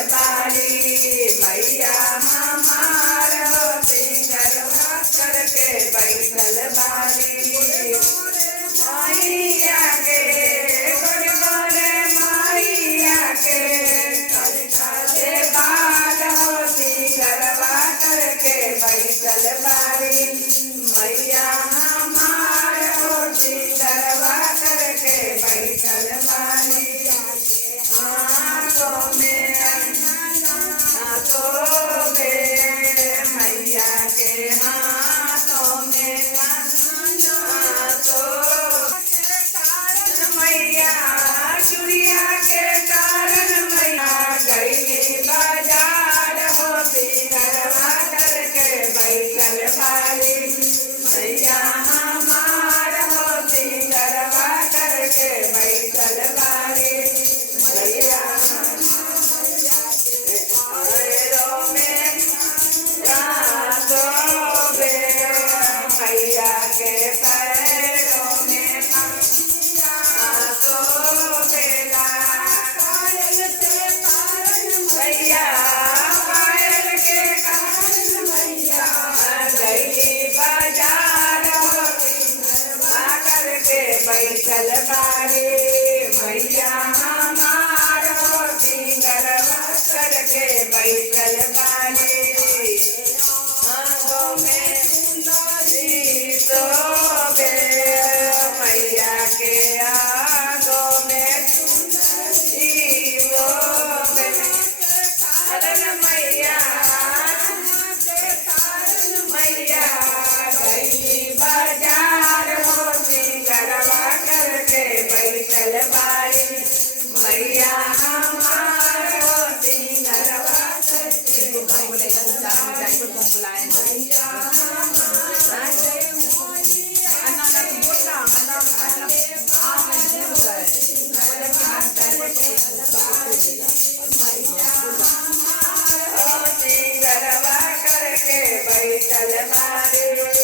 बारी मैया हमार होती गरबा करके बैठल बारी मैया के गुरगुरे मैया के करे बार होती गरबा करके बैठल बारी मैया हमार होती गरबा करके बैठल बारी हाथों में मैया के हाथों में मैया चुरिया के कारण मैया गई बाजार होती गरबा करके बैठल बारी मैया हमार होती गरबा करके बैठल बारी मैया मैया के पैरों में मैया पायल के कारण मैया गई बाजार करके बैठल बारी मैया हमार होती गरबा करके बैठल बारी आंगों में मैया के आंगों में मैया मैया गई बाजार होती गरबा करके बैठल बारी मैया हमार होती गरबा करके गरबा करके बैठल बारी